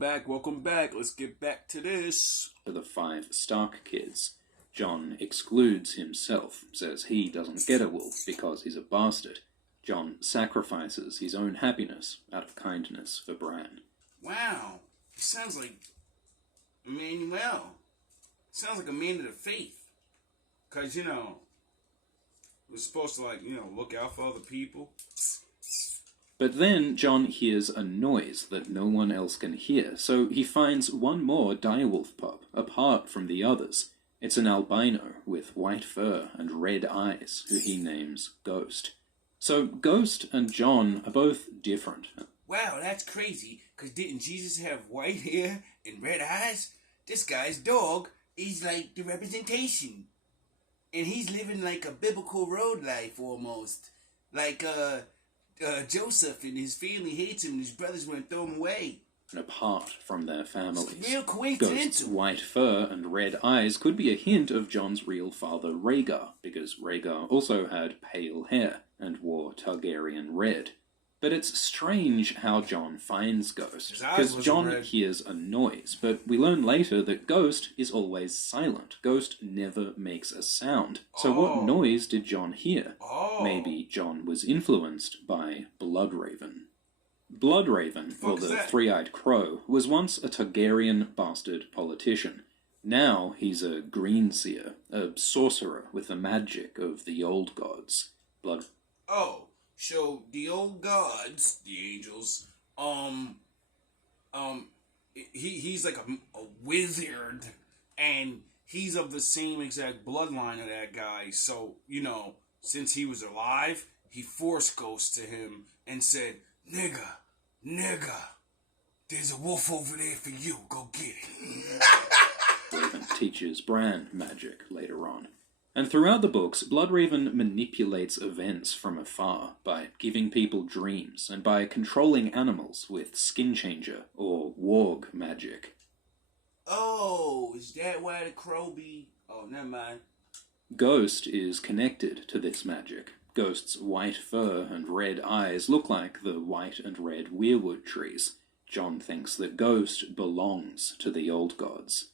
welcome back. Let's get back to this. For the 5 Stark kids, John excludes himself, says he doesn't get a wolf because he's a bastard. John sacrifices his own happiness out of kindness for Bran. Wow, he sounds like Emmanuel. Sounds like a man of the faith. Because, we're supposed to, look out for other people. But then John hears a noise that no one else can hear, so he finds one more direwolf pup, apart from the others. It's an albino with white fur and red eyes, who he names Ghost. So Ghost and John are both different. Wow, that's crazy, because didn't Jesus have white hair and red eyes? This guy's dog is like the representation. And he's living like a biblical road life almost. Like, Joseph and his family hates him and his brothers want to throw him away. And apart from their families. It's real coincidental. Ghost's white fur and red eyes could be a hint of Jon's real father Rhaegar, because Rhaegar also had pale hair and wore Targaryen red. But it's strange how Jon finds Ghost, because Jon hears a noise, but we learn later that Ghost is always silent. Ghost never makes a sound. So what noise did Jon hear? Maybe Jon was influenced by Bloodraven. Bloodraven, or the Three-Eyed Crow, was once a Targaryen bastard politician. Now he's a greenseer, a sorcerer with the magic of the old gods. So the old gods, the angels, he's like a wizard, and he's of the same exact bloodline of that guy. So, since he was alive, he forced Ghost to him and said, Nigga, there's a wolf over there for you. Go get it. Raven teaches Bran magic later on. And throughout the books, Bloodraven manipulates events from afar by giving people dreams and by controlling animals with skin changer or warg magic. Oh, is that why the crow be... Oh, never mind. Ghost is connected to this magic. Ghost's white fur and red eyes look like the white and red weirwood trees. Jon thinks that Ghost belongs to the old gods.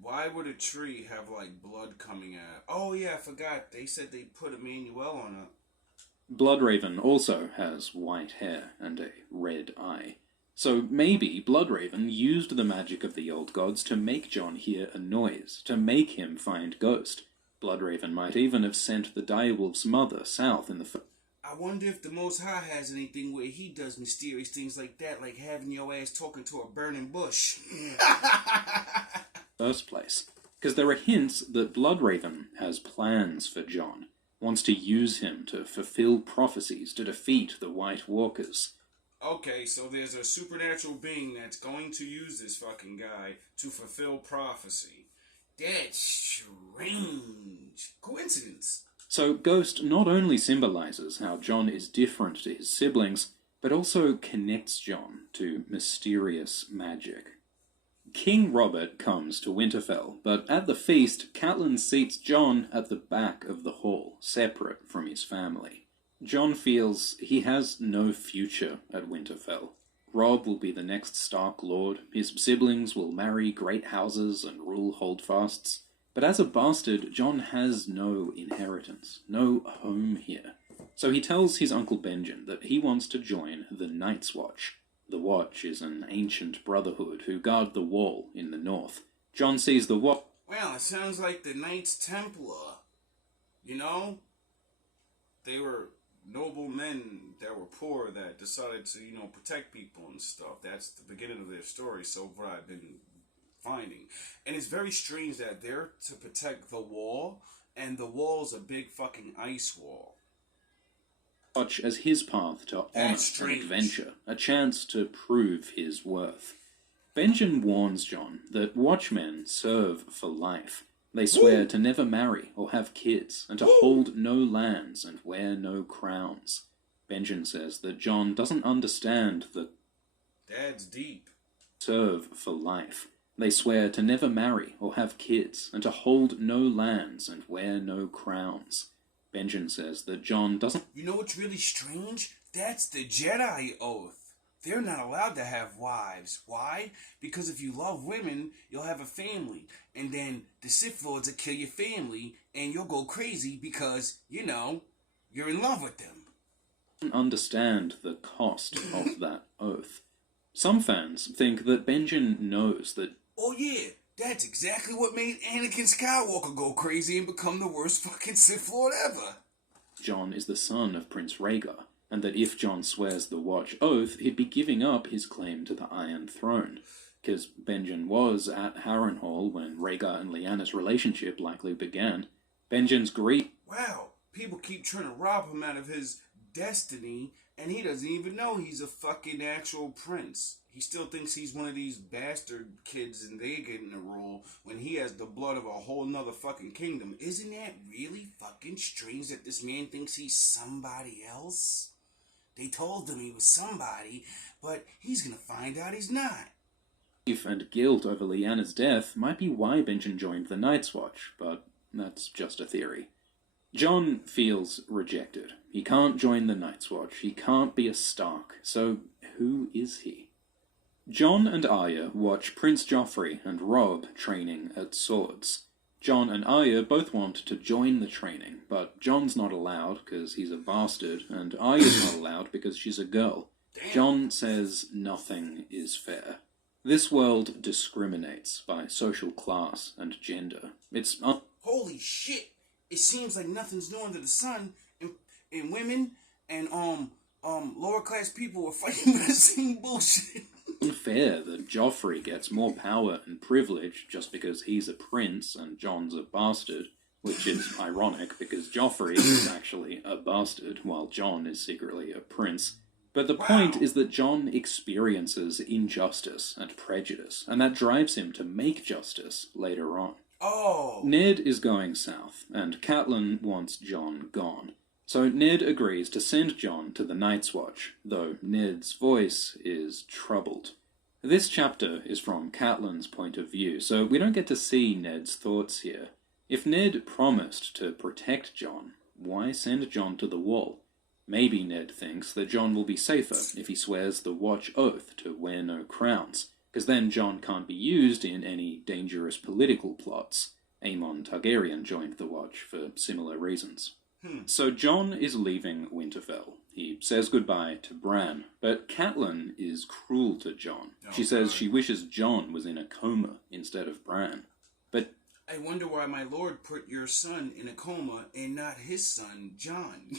Why would a tree have, blood coming out? Oh, yeah, I forgot. They said they put Emmanuel on it. Bloodraven also has white hair and a red eye. So maybe Bloodraven used the magic of the old gods to make Jon hear a noise, to make him find Ghost. Bloodraven might even have sent the direwolf's mother south in the... I wonder if the Most High has anything where he does mysterious things like that, like having your ass talking to a burning bush. First place, because there are hints that Bloodraven has plans for Jon, wants to use him to fulfill prophecies to defeat the White Walkers. Okay, so there's a supernatural being that's going to use this fucking guy to fulfill prophecy. That's strange. Coincidence. So Ghost not only symbolizes how Jon is different to his siblings, but also connects Jon to mysterious magic. King Robert comes to Winterfell, but at the feast, Catelyn seats Jon at the back of the hall, separate from his family. Jon feels he has no future at Winterfell. Robb will be the next Stark Lord, his siblings will marry great houses and rule holdfasts, but as a bastard, Jon has no inheritance, no home here. So he tells his uncle Benjen that he wants to join the Night's Watch. The Watch is an ancient brotherhood who guard the wall in the north. Jon sees the Watch... Well, it sounds like the Knights Templar. They were noble men that were poor that decided to, protect people and stuff. That's the beginning of their story, so far I've been finding. And it's very strange that they're to protect the wall, and the wall's a big fucking ice wall. Watch as his path to honor and adventure, a chance to prove his worth. Benjen warns Jon that Watchmen serve for life. They swear to never marry or have kids, and to hold no lands and wear no crowns. Benjen says that Jon doesn't understand that Dad's deep. Serve for life. They swear to never marry or have kids, and to hold no lands and wear no crowns. Benjen says that Jon doesn't... You know what's really strange? That's the Jedi oath. they're not allowed to have wives. Why? Because if you love women, you'll have a family. And then the Sith Lords will kill your family, and you'll go crazy because, you're in love with them. Understand the cost of that oath. Some fans think that Benjen knows that. Oh yeah, that's exactly what made Anakin Skywalker go crazy and become the worst fucking Sith Lord ever. John is the son of Prince Rhaegar, and that if John swears the Watch oath, he'd be giving up his claim to the Iron Throne. Because Benjen was at Harrenhal when Rhaegar and Lyanna's relationship likely began. Benjen's grief. Wow, people keep trying to rob him out of his destiny, and he doesn't even know he's a fucking actual prince. He still thinks he's one of these bastard kids and they get in the role when he has the blood of a whole nother fucking kingdom. Isn't that really fucking strange that this man thinks he's somebody else? They told him he was somebody, but he's gonna find out he's not. Grief and guilt over Lyanna's death might be why Benjen joined the Night's Watch, but that's just a theory. John feels rejected. He can't join the Night's Watch. He can't be a Stark. So who is he? Jon and Arya watch Prince Joffrey and Robb training at swords. Jon and Arya both want to join the training, but Jon's not allowed because he's a bastard, and Arya's not allowed because she's a girl. Jon says nothing is fair. This world discriminates by social class and gender. It's Holy shit! It seems like nothing's new under the sun, and women and lower class people are fighting for the same bullshit. unfair that Joffrey gets more power and privilege just because he's a prince and Jon's a bastard, which is ironic because Joffrey is actually a bastard while Jon is secretly a prince. But the point is that Jon experiences injustice and prejudice, and that drives him to make justice later on. Oh. Ned is going south, and Catelyn wants Jon gone. So Ned agrees to send Jon to the Night's Watch, though Ned's voice is troubled. This chapter is from Catelyn's point of view, so we don't get to see Ned's thoughts here. If Ned promised to protect Jon, why send Jon to the Wall? Maybe Ned thinks that Jon will be safer if he swears the Watch oath to wear no crowns, because then Jon can't be used in any dangerous political plots. Aemon Targaryen joined the Watch for similar reasons. So Jon is leaving Winterfell. He says goodbye to Bran, but Catelyn is cruel to Jon. She says she wishes Jon was in a coma instead of Bran. But I wonder why my lord put your son in a coma and not his son, Jon.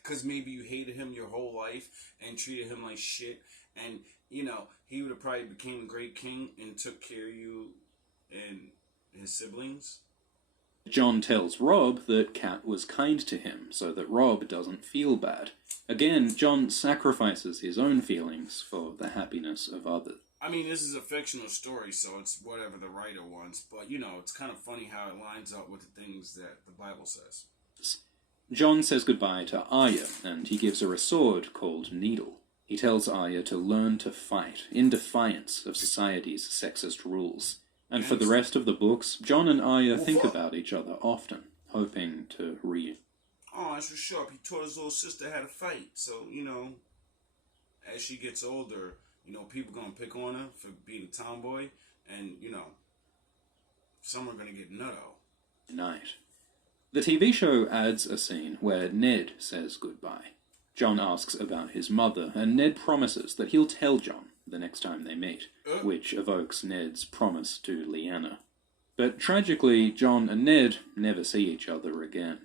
Because maybe you hated him your whole life and treated him like shit. And, you know, he would have probably became a great king and took care of you and his siblings. Jon tells Robb that Cat was kind to him so that Robb doesn't feel bad. Again, Jon sacrifices his own feelings for the happiness of others. I mean, this is a fictional story, so it's whatever the writer wants. But, you know, it's kind of funny how it lines up with the things that the Bible says. Jon says goodbye to Arya, and he gives her a sword called Needle. He tells Arya to learn to fight, in defiance of society's sexist rules. And for the rest of the books, Jon and Arya think about each other often, hoping to Oh, that's for sure. He taught his little sister how to fight. So, you know, as she gets older, you know, people gonna pick on her for being a tomboy. And, you know, some are gonna get nutto. Night. The TV show adds a scene where Ned says goodbye. Jon asks about his mother, and Ned promises that he'll tell Jon the next time they meet, which evokes Ned's promise to Lyanna. But tragically, Jon and Ned never see each other again.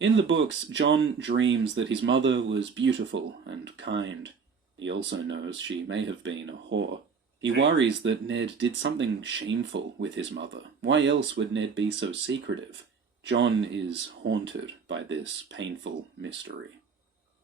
In the books, Jon dreams that his mother was beautiful and kind. He also knows she may have been a whore. He worries that Ned did something shameful with his mother. Why else would Ned be so secretive? Jon is haunted by this painful mystery.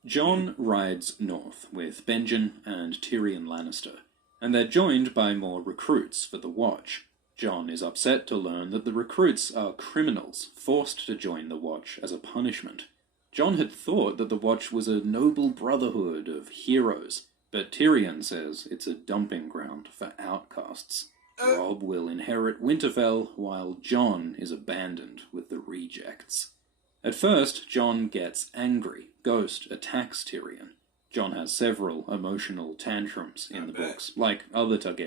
Jon rides north with Benjen and Tyrion Lannister, and they're joined by more recruits for the Watch. Jon is upset to learn that the recruits are criminals forced to join the Watch as a punishment. Jon had thought that the Watch was a noble brotherhood of heroes, but Tyrion says it's a dumping ground for outcasts. Robb will inherit Winterfell, while Jon is abandoned with the rejects. At first, Jon gets angry. Ghost attacks Tyrion. Jon has several emotional tantrums in I the bet. books, like other Targaryens.